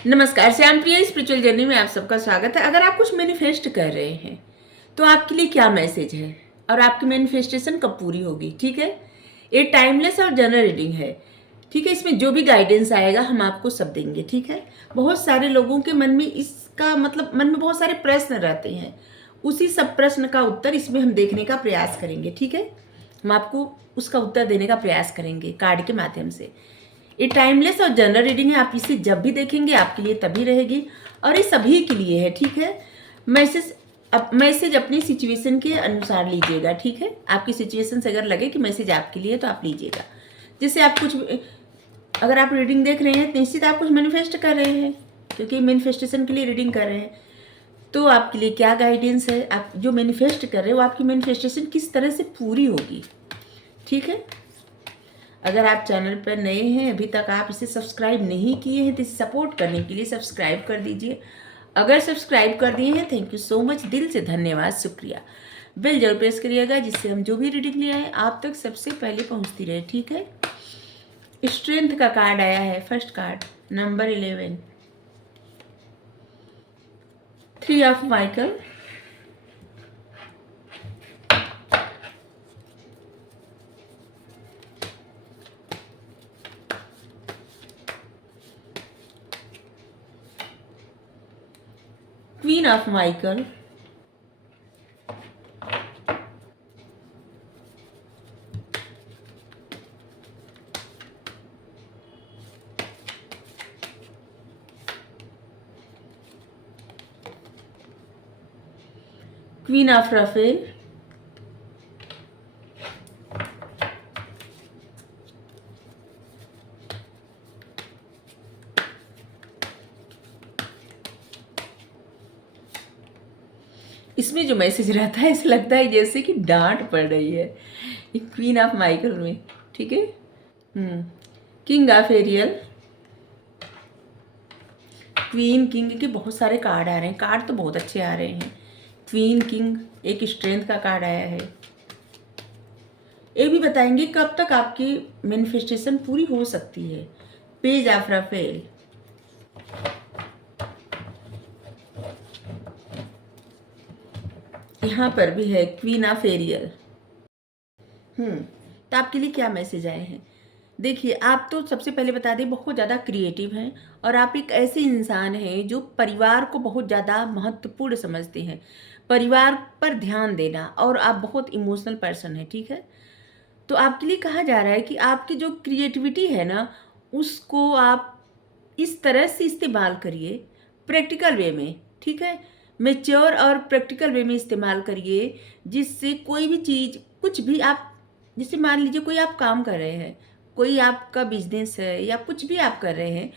नमस्कार, श्याम प्रिया spiritual journey में आप सबका स्वागत है। अगर आप कुछ मैनिफेस्ट कर रहे हैं तो आपके लिए क्या मैसेज है और आपकी मैनिफेस्टेशन कब पूरी होगी। ठीक है, ये टाइमलेस और जनरल रीडिंग है। ठीक है, इसमें जो भी गाइडेंस आएगा हम आपको सब देंगे। ठीक है, बहुत सारे लोगों के मन में इसका मतलब मन में बहुत सारे प्रश्न रहते हैं, उसी सब प्रश्न का उत्तर इसमें हम देखने का प्रयास करेंगे। ठीक है, हम आपको उसका उत्तर देने का प्रयास करेंगे कार्ड के माध्यम से। ये टाइमलेस और जनरल रीडिंग है, आप इसे जब भी देखेंगे आपके लिए तभी रहेगी और ये सभी के लिए है। ठीक है, मैसेज अपनी सिचुएशन के अनुसार लीजिएगा। ठीक है, आपकी सिचुएशन से अगर लगे कि मैसेज आपके लिए तो आप लीजिएगा। जैसे आप कुछ अगर आप रीडिंग देख रहे हैं निश्चित आप कुछ मैनिफेस्ट कर रहे हैं, क्योंकि मैनिफेस्टेशन के लिए रीडिंग कर रहे हैं, तो आपके लिए क्या गाइडेंस है, आप जो मैनिफेस्ट कर रहे हैं वो आपकी मैनिफेस्टेशन किस तरह से पूरी होगी। ठीक है, अगर आप चैनल पर नए हैं, अभी तक आप इसे सब्सक्राइब नहीं किए हैं तो इसे सपोर्ट करने के लिए सब्सक्राइब कर दीजिए। अगर सब्सक्राइब कर दिए हैं थैंक यू सो मच, दिल से धन्यवाद, शुक्रिया। बेल जरूर प्रेस करिएगा जिससे हम जो भी रीडिंग ले आए आप तक सबसे पहले पहुंचती रहे। ठीक है, स्ट्रेंथ का कार्ड आया है, first card number 11, 3 of Michael, queen of Michael, queen of Raphael, इसमें जो मैसेज रहता है ऐसा लगता है जैसे कि डांट पड़ रही है क्वीन ऑफ माइकल में। ठीक है, king of Ariel, queen king के बहुत सारे कार्ड आ रहे हैं, कार्ड तो बहुत अच्छे आ रहे हैं। क्वीन किंग, एक स्ट्रेंथ का कार्ड आया है। ये भी बताएंगे कब तक आपकी मैनिफेस्टेशन पूरी हो सकती है। पेज ऑफ राफेल, यहाँ पर भी है क्वीन ऑफ एरियल। तो आपके लिए क्या मैसेज आए हैं देखिए। आप तो सबसे पहले बता दें बहुत ज़्यादा क्रिएटिव हैं और आप एक ऐसे इंसान हैं जो परिवार को बहुत ज़्यादा महत्वपूर्ण समझते हैं, परिवार पर ध्यान देना, और आप बहुत इमोशनल पर्सन हैं। ठीक है, तो आपके लिए कहा जा रहा है कि आपकी जो क्रिएटिविटी है ना उसको आप इस तरह से इस्तेमाल करिए, प्रैक्टिकल वे में। ठीक है, मेच्योर और प्रैक्टिकल वे में इस्तेमाल करिए, जिससे कोई भी चीज़ कुछ भी आप, जैसे मान लीजिए कोई आप काम कर रहे हैं, कोई आपका बिजनेस है या कुछ भी आप कर रहे हैं,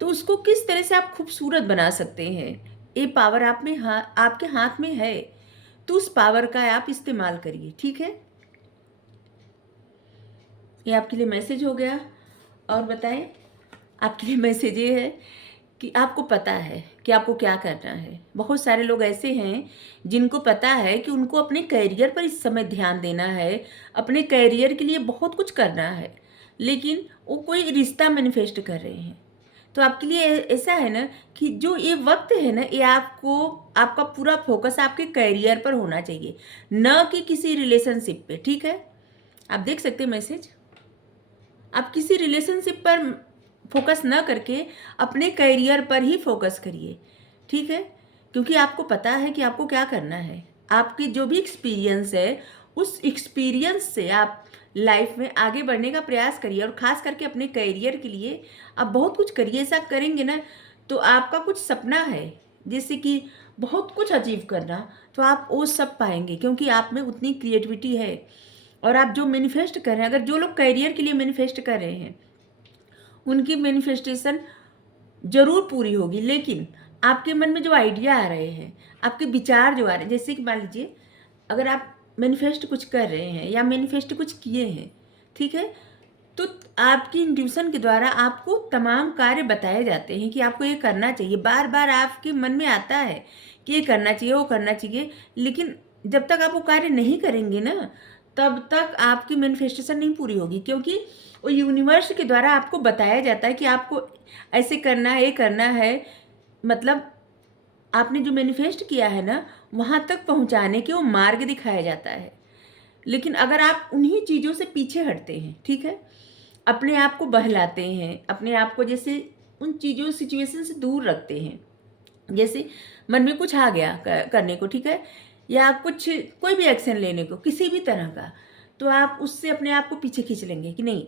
तो उसको किस तरह से आप खूबसूरत बना सकते हैं, ये पावर आप में आपके हाथ में है, तो उस पावर का आप इस्तेमाल करिए। ठीक है, ये आपके लिए मैसेज हो गया। और बताएं, आपके लिए मैसेज ये है कि आपको पता है कि आपको क्या करना है। बहुत सारे लोग ऐसे हैं जिनको पता है कि उनको अपने करियर पर इस समय ध्यान देना है, अपने करियर के लिए बहुत कुछ करना है, लेकिन वो कोई रिश्ता मैनिफेस्ट कर रहे हैं। तो आपके लिए ऐसा है ना कि जो ये वक्त है ना, ये आपको, आपका पूरा फोकस आपके करियर पर होना चाहिए, न कि किसी रिलेशनशिप पे। ठीक है, आप देख सकते हैं मैसेज, आप किसी रिलेशनशिप पर फोकस न करके अपने करियर पर ही फोकस करिए। ठीक है, क्योंकि आपको पता है कि आपको क्या करना है। आपकी जो भी एक्सपीरियंस है उस एक्सपीरियंस से आप लाइफ में आगे बढ़ने का प्रयास करिए, और ख़ास करके अपने करियर के लिए आप बहुत कुछ करिए। ऐसा करेंगे ना तो आपका कुछ सपना है जैसे कि बहुत कुछ अचीव करना, तो आप वो सब पाएंगे, क्योंकि आप में उतनी क्रिएटिविटी है। और आप जो मैनिफेस्ट कर रहे हैं, अगर जो लोग करियर के लिए मैनिफेस्ट कर रहे हैं उनकी मैनिफेस्टेशन जरूर पूरी होगी, लेकिन आपके मन में जो आइडिया आ रहे हैं, आपके विचार जो आ रहे हैं, जैसे कि मान लीजिए अगर आप मैनिफेस्ट कुछ कर रहे हैं या मैनिफेस्ट कुछ किए हैं, ठीक है, तो आपकी इंट्यूशन के द्वारा आपको तमाम कार्य बताए जाते हैं कि आपको ये करना चाहिए। बार बार आपके मन में आता है कि ये करना चाहिए, वो करना चाहिए, लेकिन जब तक आप वो कार्य नहीं करेंगे ना तब तक आपकी मैनिफेस्टेशन नहीं पूरी होगी, क्योंकि वो यूनिवर्स के द्वारा आपको बताया जाता है कि आपको ऐसे करना है, ये करना है। मतलब आपने जो मैनिफेस्ट किया है ना, वहाँ तक पहुँचाने के वो मार्ग दिखाया जाता है। लेकिन अगर आप उन्हीं चीज़ों से पीछे हटते हैं, ठीक है, अपने आप को बहलाते हैं, अपने आप को जैसे उन चीज़ों सिचुएशन से दूर रखते हैं, जैसे मन में कुछ आ गया करने को, ठीक है, या कुछ कोई भी एक्शन लेने को किसी भी तरह का, तो आप उससे अपने आप को पीछे खींच लेंगे कि नहीं,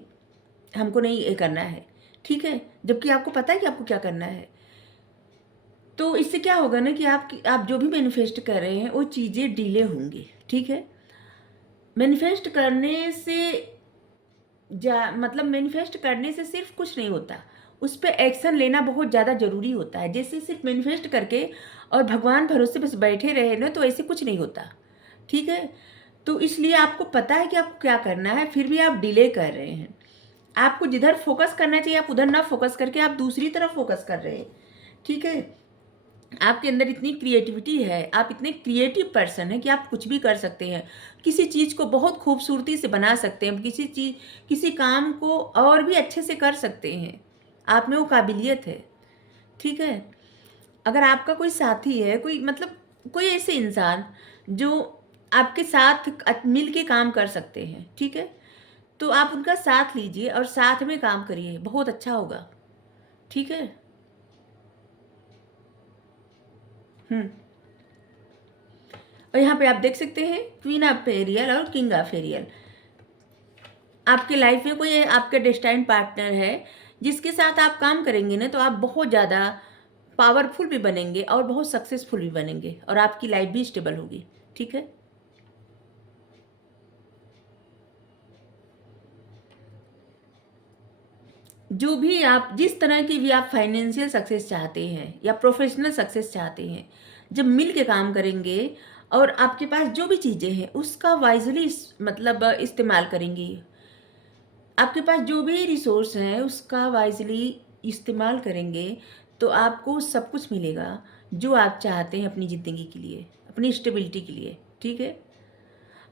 हमको नहीं ये करना है, ठीक है, जबकि आपको पता है कि आपको क्या करना है। तो इससे क्या होगा ना कि आप जो भी मैनिफेस्ट कर रहे हैं वो चीज़ें डिले होंगी, ठीक है। मैनिफेस्ट करने से मतलब मैनिफेस्ट करने से सिर्फ कुछ नहीं होता, उस पर एक्शन लेना बहुत ज़्यादा ज़रूरी होता है। जैसे सिर्फ मैनिफेस्ट करके और भगवान भरोसे बस बैठे रहे ना, तो ऐसे कुछ नहीं होता, ठीक है। तो इसलिए आपको पता है कि आपको क्या करना है, फिर भी आप डिले कर रहे हैं। आपको जिधर फोकस करना चाहिए आप उधर ना फोकस करके आप दूसरी तरफ फोकस कर रहे हैं, ठीक है। आपके अंदर इतनी क्रिएटिविटी है, आप इतने क्रिएटिव पर्सन हैं कि आप कुछ भी कर सकते हैं, किसी चीज़ को बहुत खूबसूरती से बना सकते हैं, किसी काम को और भी अच्छे से कर सकते हैं। आप में वो काबिलियत है, ठीक है। अगर आपका कोई साथी है, कोई मतलब कोई ऐसे इंसान जो आपके साथ मिल के काम कर सकते हैं, ठीक है, तो आप उनका साथ लीजिए और साथ में काम करिए, बहुत अच्छा होगा, ठीक है। हम्म। और यहाँ पे आप देख सकते हैं क्वीन ऑफ एरियल और किंग ऑफ एरियल। आपके लाइफ में कोई आपके डेस्टाइन पार्टनर है जिसके साथ आप काम करेंगे ना, तो आप बहुत ज़्यादा पावरफुल भी बनेंगे और बहुत सक्सेसफुल भी बनेंगे और आपकी लाइफ भी स्टेबल होगी, ठीक है। जो भी आप जिस तरह की भी आप फाइनेंशियल सक्सेस चाहते हैं या प्रोफेशनल सक्सेस चाहते हैं, जब मिल के काम करेंगे और आपके पास जो भी चीज़ें हैं उसका वाइजली मतलब इस्तेमाल करेंगे, आपके पास जो भी रिसोर्स हैं उसका वाइजली इस्तेमाल करेंगे, तो आपको सब कुछ मिलेगा जो आप चाहते हैं अपनी ज़िंदगी के लिए, अपनी स्टेबिलिटी के लिए, ठीक है।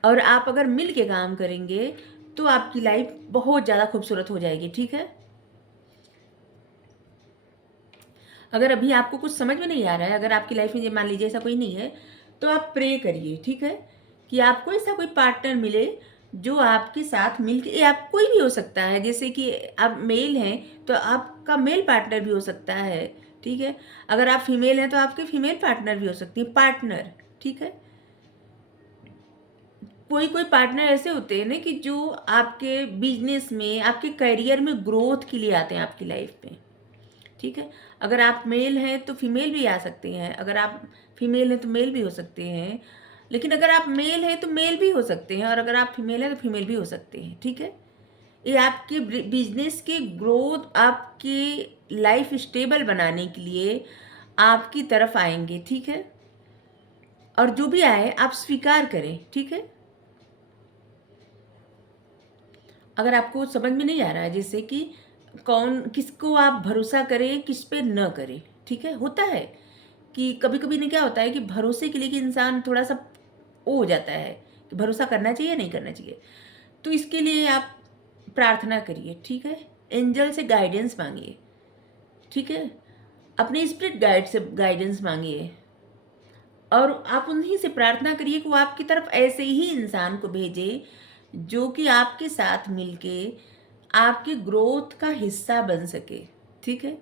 और आप अगर मिल के काम करेंगे तो आपकी लाइफ बहुत ज़्यादा खूबसूरत हो जाएगी, ठीक है। अगर अभी आपको कुछ समझ में नहीं आ रहा है, अगर आपकी लाइफ में मान लीजिए ऐसा कोई नहीं है, तो आप प्रे करिए, ठीक है, कि आपको ऐसा कोई पार्टनर मिले जो आपके साथ मिलके, या आप कोई भी हो सकता है, जैसे कि आप मेल हैं तो आपका मेल पार्टनर भी हो सकता है, ठीक है। अगर आप फीमेल हैं तो आपके फीमेल पार्टनर भी हो सकती है, पार्टनर, ठीक है। कोई कोई पार्टनर ऐसे होते हैं ना कि जो आपके बिजनेस में, आपके करियर में ग्रोथ के लिए आते हैं आपकी लाइफ में, ठीक है। अगर आप मेल हैं तो फीमेल भी आ सकते हैं, अगर आप फीमेल हैं तो मेल भी हो सकते हैं, लेकिन अगर आप मेल हैं तो मेल भी हो सकते हैं, और अगर आप फीमेल हैं तो फीमेल भी हो सकते हैं, ठीक है। ये आपके बिजनेस के ग्रोथ, आपकी लाइफ स्टेबल बनाने के लिए आपकी तरफ आएंगे, ठीक है। और जो भी आए आप स्वीकार करें, ठीक है। अगर आपको समझ में नहीं आ रहा है जैसे कि कौन किसको आप भरोसा करें, किस पे न करें, ठीक है, होता है कि कभी कभी ने क्या होता है कि भरोसे के लिए कि इंसान थोड़ा सा वो हो जाता है कि भरोसा करना चाहिए नहीं करना चाहिए। तो इसके लिए आप प्रार्थना करिए, ठीक है, एंजल से गाइडेंस मांगिए, ठीक है, अपने स्पिरिट गाइड से गाइडेंस मांगिए, और आप उन्हीं से प्रार्थना करिए कि वो आपकी तरफ ऐसे ही इंसान को भेजे जो कि आपके साथ मिलके आपके ग्रोथ का हिस्सा बन सके, ठीक है।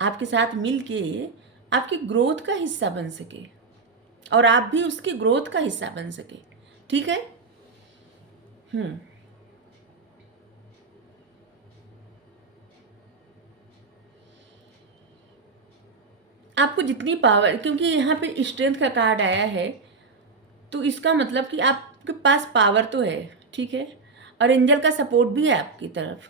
आपके साथ मिलके आपकी ग्रोथ का हिस्सा बन सके और आप भी उसकी ग्रोथ का हिस्सा बन सके, ठीक है। हम्म। आपको जितनी पावर, क्योंकि यहाँ पे स्ट्रेंथ का कार्ड आया है, तो इसका मतलब कि आपके पास पावर तो है, ठीक है, और एंजल का सपोर्ट भी है आपकी तरफ,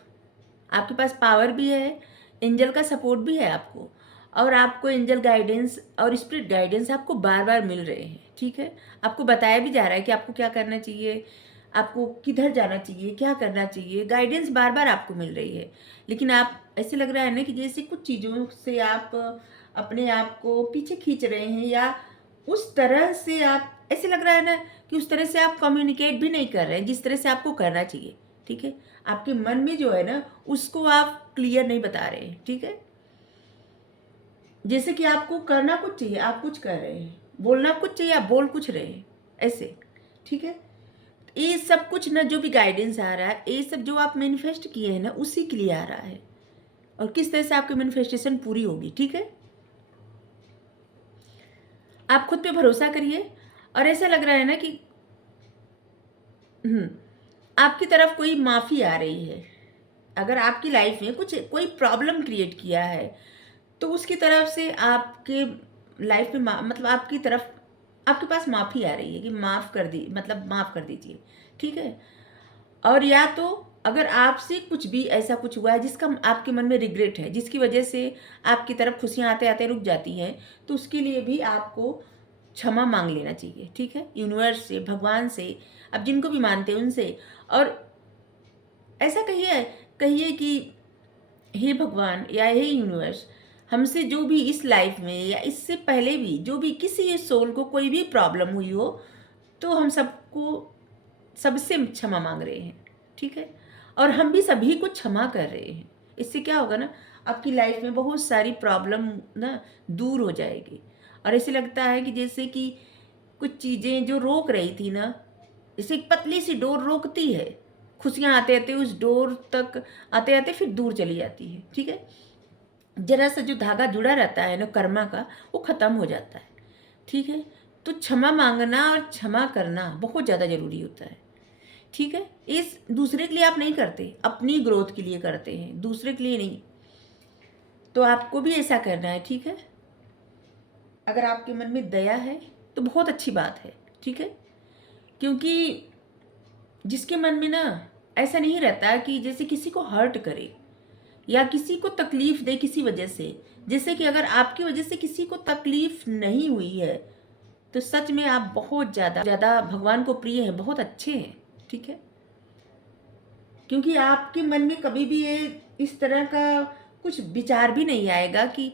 आपके पास पावर भी है, एंजल का सपोर्ट भी है आपको, और आपको एंजल गाइडेंस और स्पिरिट गाइडेंस आपको बार बार मिल रहे हैं, ठीक है। आपको बताया भी जा रहा है कि आपको क्या करना चाहिए, आपको किधर जाना चाहिए, क्या करना चाहिए, गाइडेंस बार बार आपको मिल रही है। लेकिन आप ऐसे लग रहा है ना कि जैसे कुछ चीज़ों से आप अपने आप को पीछे खींच रहे हैं, या उस तरह से आप ऐसे लग रहा है ना कि उस तरह से आप कम्युनिकेट भी नहीं कर रहे हैं जिस तरह से आपको करना चाहिए, ठीक है। आपके मन में जो है ना उसको आप क्लियर नहीं बता रहे हैं, ठीक है। जैसे कि आपको करना कुछ चाहिए, आप कुछ कर रहे हैं, बोलना कुछ चाहिए, आप बोल कुछ रहे हैं, ऐसे, ठीक है। ये सब कुछ ना जो भी गाइडेंस आ रहा है, ये सब जो आप मैनिफेस्ट किए हैं ना उसी के लिए आ रहा है, और किस तरह से आपकी मैनिफेस्टेशन पूरी होगी, ठीक है। आप खुद पे भरोसा करिए, और ऐसा लग रहा है ना कि आपकी तरफ कोई माफ़ी आ रही है। अगर आपकी लाइफ में कुछ कोई प्रॉब्लम क्रिएट किया है तो उसकी तरफ से आपके लाइफ में मतलब आपकी तरफ आपके पास माफ़ी आ रही है कि माफ़ कर दी, मतलब माफ़ कर दीजिए, ठीक है। और या तो अगर आपसे कुछ भी ऐसा कुछ हुआ है जिसका आपके मन में रिग्रेट है, जिसकी वजह से आपकी तरफ खुशियाँ आते आते रुक जाती हैं, तो उसके लिए भी आपको क्षमा मांग लेना चाहिए, ठीक है। यूनिवर्स से, भगवान से, आप जिनको भी मानते हैं उनसे, और ऐसा कहिए कहिए कि हे भगवान या हे यूनिवर्स, हमसे जो भी इस लाइफ में या इससे पहले भी जो भी किसी सोल को कोई भी प्रॉब्लम हुई हो, तो हम सबको सबसे क्षमा मांग रहे हैं, ठीक है। और हम भी सभी को क्षमा कर रहे हैं। इससे क्या होगा ना, आपकी लाइफ में बहुत सारी प्रॉब्लम ना दूर हो जाएगी। और ऐसे लगता है कि जैसे कि कुछ चीज़ें जो रोक रही थी ना, जैसे एक पतली सी डोर रोकती है, खुशियाँ आते आते उस डोर तक आते आते फिर दूर चली जाती है, ठीक है। जरा सा जो धागा जुड़ा रहता है ना कर्मा का, वो ख़त्म हो जाता है, ठीक है। तो क्षमा मांगना और क्षमा करना बहुत ज़्यादा ज़रूरी होता है, ठीक है। इस दूसरे के लिए आप नहीं करते, अपनी ग्रोथ के लिए करते हैं, दूसरे के लिए नहीं। तो आपको भी ऐसा करना है, ठीक है। अगर आपके मन में दया है तो बहुत अच्छी बात है, ठीक है। क्योंकि जिसके मन में ना ऐसा नहीं रहता कि जैसे किसी को हर्ट करे या किसी को तकलीफ दे किसी वजह से, जैसे कि अगर आपकी वजह से किसी को तकलीफ नहीं हुई है, तो सच में आप बहुत ज़्यादा ज़्यादा भगवान को प्रिय हैं, बहुत अच्छे हैं, ठीक है। क्योंकि आपके मन में कभी भी ये इस तरह का कुछ विचार भी नहीं आएगा कि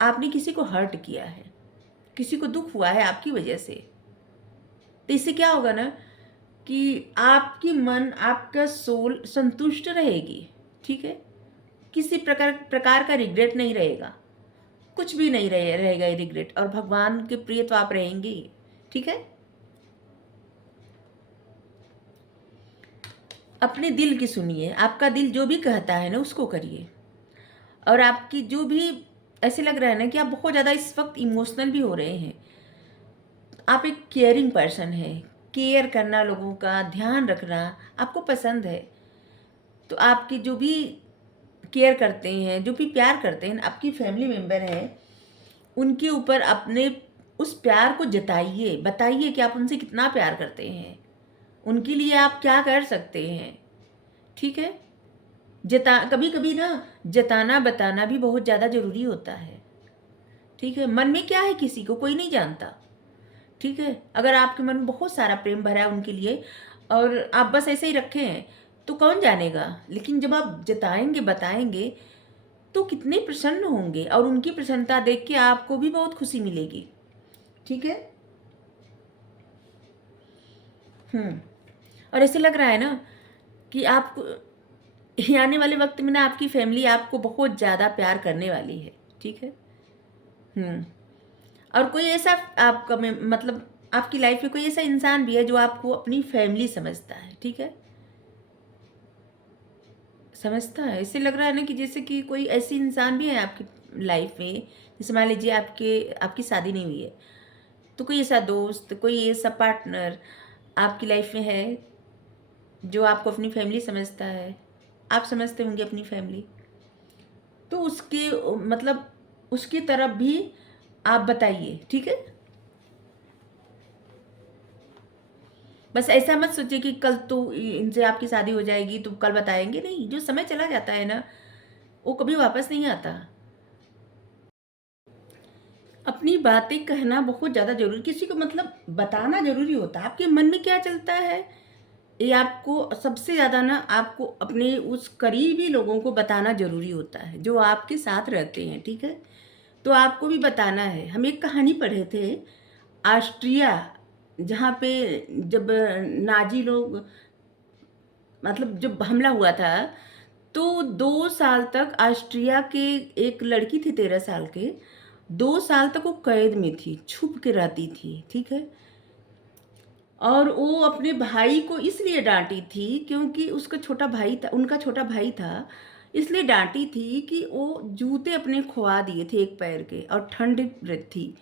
आपने किसी को हर्ट किया है, किसी को दुख हुआ है आपकी वजह से। तो इससे क्या होगा ना कि आपकी मन, आपका सोल संतुष्ट रहेगी, ठीक है। किसी प्रकार प्रकार का रिग्रेट नहीं रहेगा, कुछ भी नहीं रहेगा ये रिग्रेट, और भगवान के प्रिय तो आप रहेंगे ही, ठीक है। अपने दिल की सुनिए, आपका दिल जो भी कहता है ना उसको करिए। और आपकी जो भी ऐसे लग रहा है ना कि आप बहुत ज़्यादा इस वक्त इमोशनल भी हो रहे हैं, आप एक केयरिंग पर्सन है, केयर करना, लोगों का ध्यान रखना आपको पसंद है। तो आपकी जो भी केयर करते हैं, जो भी प्यार करते हैं, आपकी फैमिली मेम्बर हैं, उनके ऊपर अपने उस प्यार को जताइए, बताइए कि आप उनसे कितना प्यार करते हैं, उनके लिए आप क्या कर सकते हैं, ठीक है। कभी कभी ना जताना बताना भी बहुत ज़्यादा ज़रूरी होता है, ठीक है। मन में क्या है किसी को कोई नहीं जानता, ठीक है। अगर आपके मन में बहुत सारा प्रेम भरा है उनके लिए और आप बस ऐसे ही रखे हैं, तो कौन जानेगा। लेकिन जब आप जताएंगे, बताएंगे, तो कितने प्रसन्न होंगे, और उनकी प्रसन्नता देख के आपको भी बहुत खुशी मिलेगी, ठीक है। और ऐसे लग रहा है ना कि आपको आने वाले वक्त में ना आपकी फैमिली आपको बहुत ज़्यादा प्यार करने वाली है, ठीक है। और कोई ऐसा आपका मतलब आपकी लाइफ में कोई ऐसा इंसान भी है जो आपको अपनी फैमिली समझता है, ठीक है। समझता है, इससे लग रहा है ना कि जैसे कि कोई ऐसी इंसान भी है आपकी लाइफ में, जैसे मान लीजिए आपकी शादी नहीं हुई है, तो कोई ऐसा दोस्त, कोई ऐसा पार्टनर आपकी लाइफ में है जो आपको अपनी फैमिली समझता है, आप समझते होंगे अपनी फैमिली, तो उसके मतलब उसकी तरफ भी आप बताइए, ठीक है। बस ऐसा मत सोचिए कि कल तो इनसे आपकी शादी हो जाएगी तो कल बताएंगे, नहीं। जो समय चला जाता है ना वो कभी वापस नहीं आता। अपनी बातें कहना बहुत ज़्यादा जरूरी, किसी को मतलब बताना जरूरी होता है। आपके मन में क्या चलता है ये आपको सबसे ज़्यादा ना आपको अपने उस करीबी लोगों को बताना ज़रूरी होता है जो आपके साथ रहते हैं, ठीक है। तो आपको भी बताना है। हम एक कहानी पढ़े थे, ऑस्ट्रिया जहाँ पे जब नाज़ी लोग मतलब जब हमला हुआ था, तो 2 साल तक ऑस्ट्रिया के एक लड़की थी 13 साल के, 2 साल तक वो कैद में थी, छुप के रहती थी, ठीक है? और वो अपने भाई को इसलिए डाँटी थी क्योंकि उसका छोटा भाई था, उनका छोटा भाई था, इसलिए डाँटी थी कि वो जूते अपने खुआ दिए थे एक पैर के और ठंड थी,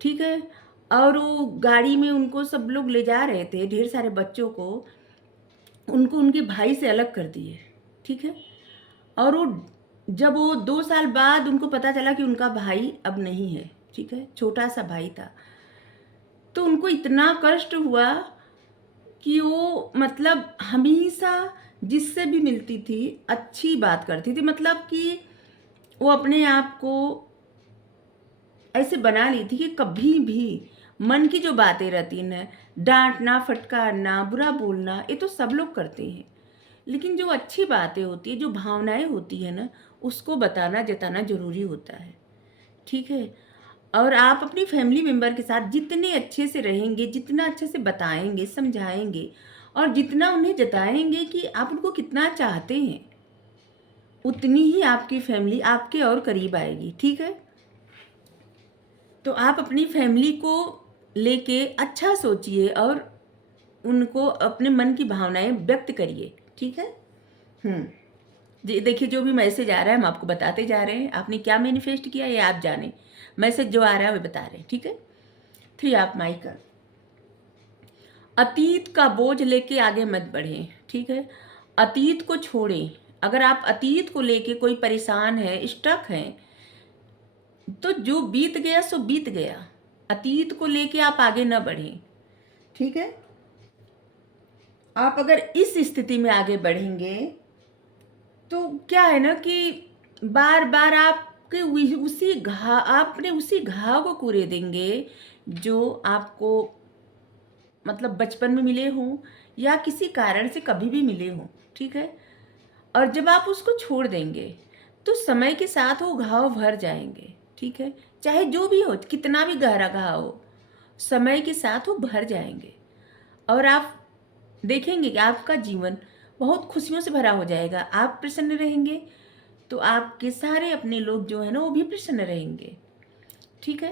ठीक है? और वो गाड़ी में उनको सब लोग ले जा रहे थे, ढेर सारे बच्चों को, उनको उनके भाई से अलग कर दिए, ठीक है? और वो जब वो 2 साल बाद उनको पता चला कि उनका भाई अब नहीं है, ठीक है? छोटा-सा भाई था। तो उनको इतना कष्ट हुआ कि वो मतलब हमेशा जिससे भी मिलती थी, अच्छी बात करती थी। मतलब कि वो अपने आप को ऐसे बना ली थी कि कभी भी मन की जो बातें रहती हैं ना, डाँटना, फटकारना, बुरा बोलना, ये तो सब लोग करते हैं। लेकिन जो अच्छी बातें होती हैं, जो भावनाएँ होती हैं ना, उसको बताना, जताना ज़रूरी होता है, ठीक है? और आप अपनी फैमिली मेंबर के साथ जितने अच्छे से रहेंगे, जितना अच्छे से बताएँगे, समझाएँगे और जितना उन्हें जताएँगे कि आप उनको कितना चाहते हैं, उतनी ही आपकी फैमिली आपके और करीब आएगी, ठीक है? तो आप अपनी फैमिली को लेके अच्छा सोचिए और उनको अपने मन की भावनाएँ व्यक्त करिए, ठीक है? हुँ। जी, देखिए जो भी मैसेज आ रहा है हम आपको बताते जा रहे हैं। आपने क्या मैनिफेस्ट किया ये आप जानें। मैसेज जो आ रहा है वो बता रहे हैं, ठीक है? 3 ऑफ माइकल। अतीत का बोझ लेके आगे मत बढ़ें, ठीक है? अतीत को छोड़ें। अगर आप अतीत को लेके कोई परेशान है, स्टक हैं, तो जो बीत गया सो बीत गया। अतीत को लेके आप आगे ना बढ़ें, ठीक है? आप अगर इस स्थिति में आगे बढ़ेंगे तो क्या है ना कि बार-बार आपके आप अपने उसी घाव को कूरे देंगे जो आपको मतलब बचपन में मिले हों या किसी कारण से कभी भी मिले हों, ठीक है? और जब आप उसको छोड़ देंगे, तो समय के साथ वो घाव भर जाएँगे, ठीक है? चाहे जो भी हो, कितना भी गहरा घाव हो, समय के साथ वो भर जाएँगे और आप देखेंगे कि आपका जीवन बहुत खुशियों से भरा हो जाएगा। आप प्रसन्न रहेंगे, तो आपके सारे अपने लोग जो हैं ना, वो भी प्रसन्न रहेंगे, ठीक है?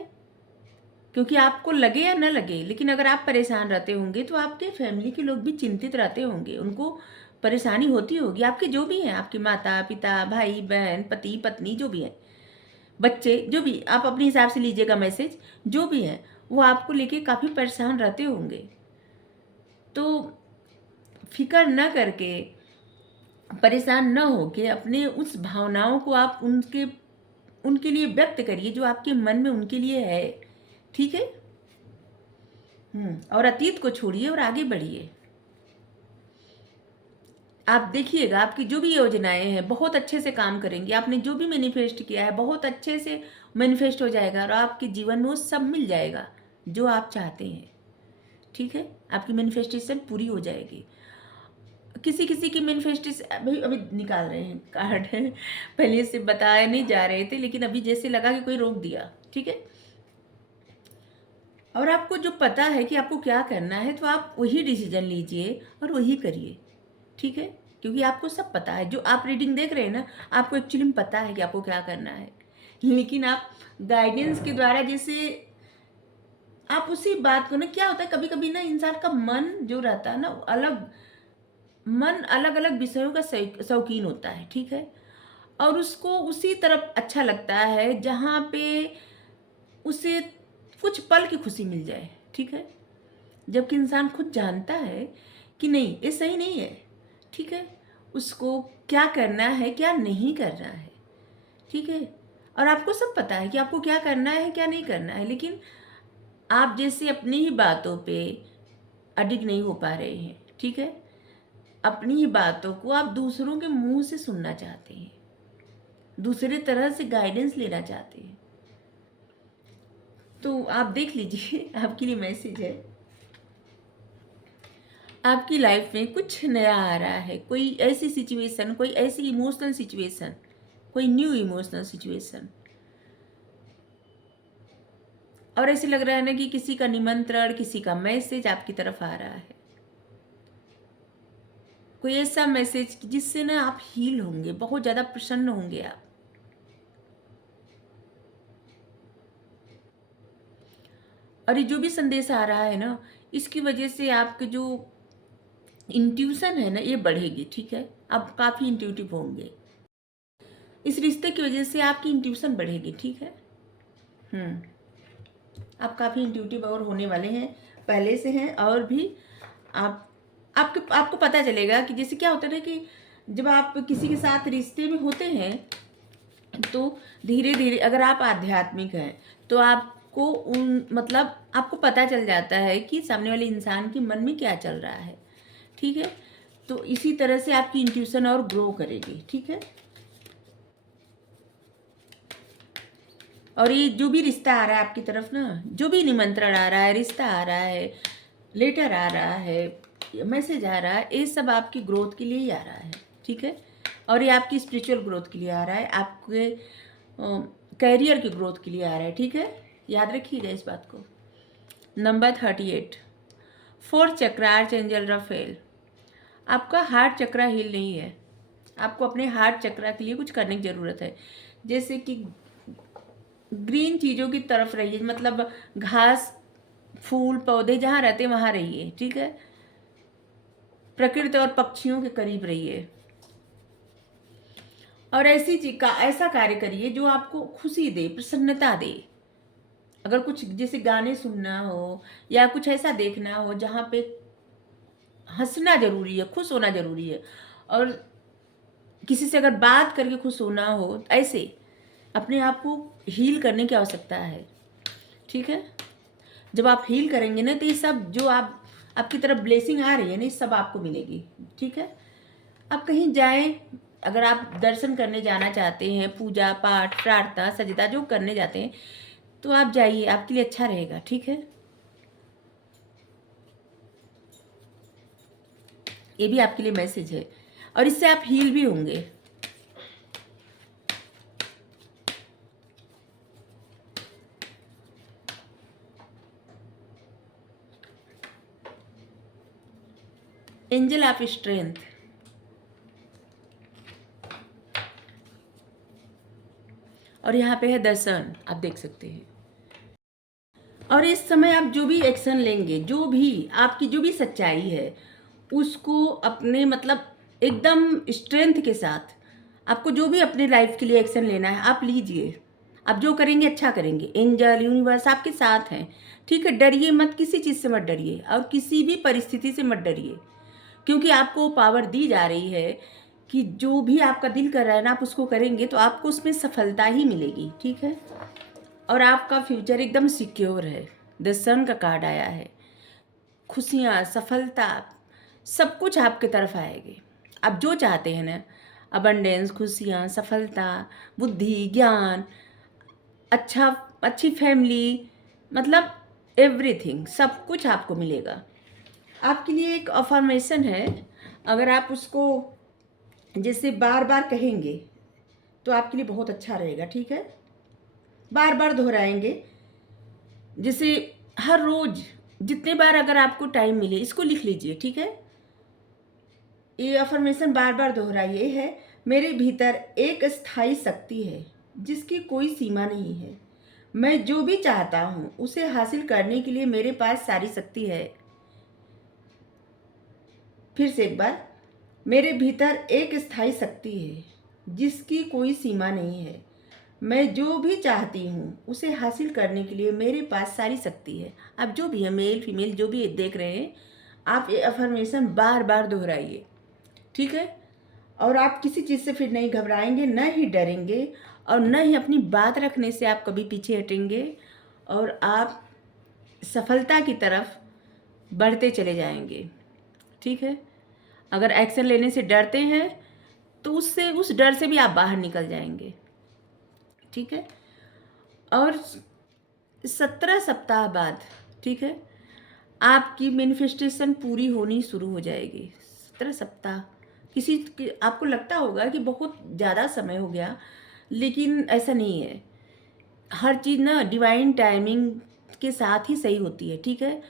क्योंकि आपको लगे या ना लगे, लेकिन अगर आप परेशान रहते होंगे तो आपके फैमिली के लोग भी चिंतित रहते होंगे, उनको परेशानी होती होगी। आपके जो भी हैं, आपके माता-पिता, भाई-बहन, पति-पत्नी जो भी हैं, बच्चे जो भी, आप अपने हिसाब से लीजिएगा मैसेज, जो भी हैं, वो आपको लेके काफ़ी परेशान रहते होंगे। तो फ़िक्र ना करके, परेशान ना होके अपने उस भावनाओं को आप उनके लिए व्यक्त करिए जो आपके मन में उनके लिए है, ठीक है? और अतीत को छोड़िए और आगे बढ़िए। आप देखिएगा आपकी जो भी योजनाएँ हैं बहुत अच्छे से काम करेंगी। आपने जो भी मैनिफेस्ट किया है बहुत अच्छे से मैनिफेस्ट हो जाएगा और आपके जीवन में वो सब मिल जाएगा जो आप चाहते हैं, ठीक है? आपकी मैनिफेस्टेशन पूरी हो जाएगी। किसी-किसी की मैनिफेस्टेशन अभी अभी निकाल रहे हैं कार्ड पहले से बताए नहीं जा रहे थे लेकिन अभी जैसे लगा कि कोई रोक दिया, ठीक है? और आपको जो पता है कि आपको क्या करना है तो आप वही डिसीजन लीजिए और वही करिए, ठीक है? क्योंकि आपको सब पता है, जो आप रीडिंग देख रहे हैं ना, आपको एक्चुअली में पता है कि आपको क्या करना है। लेकिन आप गाइडेंस के द्वारा जैसे आप उसी बात को ना, क्या होता है कभी-कभी ना इंसान का मन जो रहता है ना मन अलग-अलग विषयों का शौकीन होता है, ठीक है? और उसको उसी तरफ अच्छा लगता है जहाँ पे उसे कुछ पल की खुशी मिल जाए, ठीक है? जबकि इंसान खुद जानता है कि नहीं, ये सही नहीं है, ठीक है? उसको क्या करना है, क्या नहीं करना है, ठीक है? और आपको सब पता है कि आपको क्या करना है, क्या नहीं करना है, लेकिन आप जैसे अपनी ही बातों पे अडिग नहीं हो पा रहे हैं, ठीक है? अपनी ही बातों को आप दूसरों के मुँह से सुनना चाहते हैं, दूसरे तरह से गाइडेंस लेना चाहते हैं। तो आप देख लीजिए आपके लिए मैसेज है। आपकी लाइफ में कुछ नया आ रहा है, कोई ऐसी सिचुएशन, कोई ऐसी इमोशनल सिचुएशन, कोई न्यू इमोशनल सिचुएशन और ऐसे लग रहा है ना कि किसी का निमंत्रण, किसी का मैसेज आपकी तरफ आ रहा है, कोई ऐसा मैसेज जिससे ना आप हील होंगे, बहुत ज़्यादा प्रसन्न होंगे आप। और ये जो भी संदेश आ रहा है ना, इसकी वजह से आपके जो इंट्यूशन है ना, ये बढ़ेगी, ठीक है। आप काफ़ी इंट्यूटिव होंगे, इस रिश्ते की वजह से आपकी इंट्यूशन बढ़ेगी, ठीक है। आप काफ़ी इंट्यूटिव और होने वाले हैं, पहले से हैं। और भी आप आपको पता चलेगा कि जैसे क्या होता है ना कि जब आप किसी के साथ रिश्ते में होते हैं तो धीरे धीरे, अगर आप आध्यात्मिक हैं तो आपको मतलब आपको पता चल जाता है कि सामने वाले इंसान के मन में क्या चल रहा है, ठीक है। तो इसी तरह से आपकी इंट्यूशन और ग्रो करेगी, ठीक है। और ये जो भी रिश्ता आ रहा है आपकी तरफ ना, जो भी निमंत्रण आ रहा है, रिश्ता आ रहा है, लेटर आ रहा है, मैसेज आ रहा है, ये सब आपकी ग्रोथ के लिए ही आ रहा है, ठीक है। और ये आपकी स्पिरिचुअल ग्रोथ के लिए आ रहा है, आपके कैरियर की ग्रोथ के लिए आ रहा है, ठीक है। याद रखिएगा इस बात को। नंबर 38, 4 चक्र आर्चएंजल राफेल। आपका हार्ट चक्रा हील नहीं है, आपको अपने हार्ट चक्रा के लिए कुछ करने की ज़रूरत है। जैसे कि ग्रीन चीज़ों की तरफ रहिए, मतलब घास फूल पौधे जहाँ रहते हैं वहाँ रहिए, ठीक है। प्रकृति और पक्षियों के करीब रहिए और ऐसी चीज का ऐसा कार्य करिए जो आपको खुशी दे, प्रसन्नता दे। अगर कुछ जैसे गाने सुनना हो या कुछ ऐसा देखना हो जहाँ पे हंसना जरूरी है, खुश होना जरूरी है, और किसी से अगर बात करके खुश होना हो, ऐसे अपने आप को हील करने की आवश्यकता है, ठीक है। जब आप हील करेंगे ना तो ये सब जो आपकी तरफ ब्लेसिंग आ रही है ना, ये सब आपको मिलेगी, ठीक है। आप कहीं जाएं, अगर आप दर्शन करने जाना चाहते हैं, पूजा पाठ प्रार्थना सजदा जो करने जाते हैं, तो आप जाइए, आपके लिए अच्छा रहेगा, ठीक है। ये भी आपके लिए मैसेज है और इससे आप हील भी होंगे। एंजल ऑफ स्ट्रेंथ, और यहाँ पे है द सन, आप देख सकते हैं। और इस समय आप जो भी एक्शन लेंगे, जो भी आपकी जो भी सच्चाई है, उसको अपने मतलब एकदम स्ट्रेंथ के साथ, आपको जो भी अपने लाइफ के लिए एक्शन लेना है आप लीजिए। आप जो करेंगे अच्छा करेंगे, एंजल यूनिवर्स आपके साथ हैं, ठीक है। डरिए मत, किसी चीज़ से मत डरिए और किसी भी परिस्थिति से मत डरिए, क्योंकि आपको पावर दी जा रही है कि जो भी आपका दिल कर रहा है ना, आप उसको करेंगे तो आपको उसमें सफलता ही मिलेगी, ठीक है। और आपका फ्यूचर एकदम सिक्योर है। द सन का कार्ड आया है, खुशियाँ, सफलता, सब कुछ आपके तरफ आएगी। आप जो चाहते हैं ना, अबंडेंस, खुशियाँ, सफलता, बुद्धि, ज्ञान, अच्छी फैमिली, मतलब एवरीथिंग, सब कुछ आपको मिलेगा। आपके लिए एक अफर्मेशन है, अगर आप उसको जैसे बार बार कहेंगे तो आपके लिए बहुत अच्छा रहेगा, ठीक है। बार बार दोहराएंगे, जैसे हर रोज जितने बार अगर आपको टाइम मिले इसको लिख लीजिए, ठीक है। ये अफर्मेशन बार बार दोहराइए है, मेरे भीतर एक स्थायी शक्ति है जिसकी कोई सीमा नहीं है। मैं जो भी चाहता हूँ उसे हासिल करने के लिए मेरे पास सारी शक्ति है। फिर से एक बार, मेरे भीतर एक स्थायी शक्ति है जिसकी कोई सीमा नहीं है। मैं जो भी चाहती हूँ उसे हासिल करने के लिए मेरे पास सारी शक्ति है। आप जो भी है, मेल फीमेल जो भी देख रहे हैं, आप ये अफर्मेशन बार बार दोहराइए, ठीक है। और आप किसी चीज़ से फिर नहीं घबराएंगे, न ही डरेंगे, और न ही अपनी बात रखने से आप कभी पीछे हटेंगे, और आप सफलता की तरफ बढ़ते चले जाएंगे, ठीक है। अगर एक्शन लेने से डरते हैं तो उस डर से भी आप बाहर निकल जाएंगे, ठीक है। और 17 सप्ताह बाद, ठीक है, आपकी मैनिफेस्टेशन पूरी होनी शुरू हो जाएगी। 17 सप्ताह, आपको लगता होगा कि बहुत ज़्यादा समय हो गया, लेकिन ऐसा नहीं है। हर चीज़ ना डिवाइन टाइमिंग के साथ ही सही होती है, ठीक है।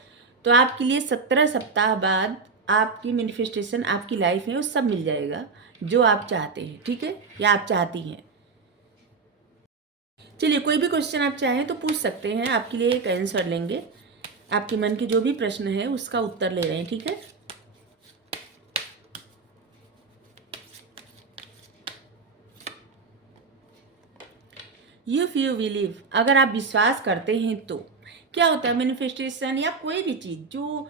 तो आपके लिए 17 सप्ताह बाद आपकी मैनिफेस्टेशन, आपकी लाइफ में वो सब मिल जाएगा जो आप चाहते हैं, ठीक है, या आप चाहती हैं। चलिए, कोई भी क्वेश्चन आप चाहें तो पूछ सकते हैं, आपके लिए एक आंसर लेंगे। आपके मन के जो भी प्रश्न है उसका उत्तर ले रहे हैं, ठीक है। इफ यू बिलीव, अगर आप विश्वास करते हैं तो क्या होता है, मैनिफेस्टेशन या कोई भी चीज़ जो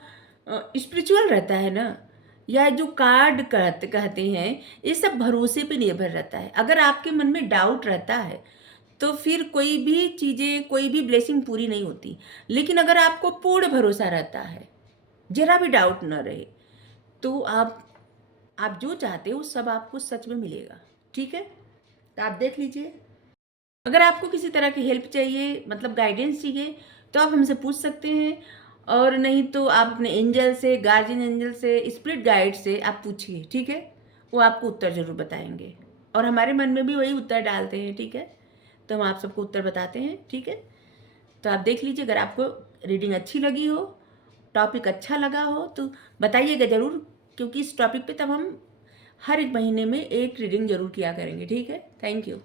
स्पिरिचुअल रहता है ना, या जो कार्ड कहते हैं, ये सब भरोसे पे निर्भर रहता है। अगर आपके मन में डाउट रहता है तो फिर कोई भी चीज़ें, कोई भी ब्लेसिंग पूरी नहीं होती। लेकिन अगर आपको पूर्ण भरोसा रहता है, जरा भी डाउट न रहे, तो आप जो चाहते हो सब आपको सच में मिलेगा, ठीक है। तो आप देख लीजिए। अगर आपको किसी तरह की हेल्प चाहिए, मतलब गाइडेंस चाहिए, तो आप हमसे पूछ सकते हैं। और नहीं तो आप अपने एंजल से, गार्जियन एंजल से, स्पिरिट गाइड से आप पूछिए, ठीक है। वो आपको उत्तर ज़रूर बताएंगे और हमारे मन में भी वही उत्तर डालते हैं, ठीक है। तो हम आप सबको उत्तर बताते हैं, ठीक है। तो आप देख लीजिए, अगर आपको रीडिंग अच्छी लगी हो, टॉपिक अच्छा लगा हो, तो बताइएगा ज़रूर, क्योंकि इस टॉपिक पे तब हम हर एक महीने में एक रीडिंग ज़रूर किया करेंगे, ठीक है। Thank you.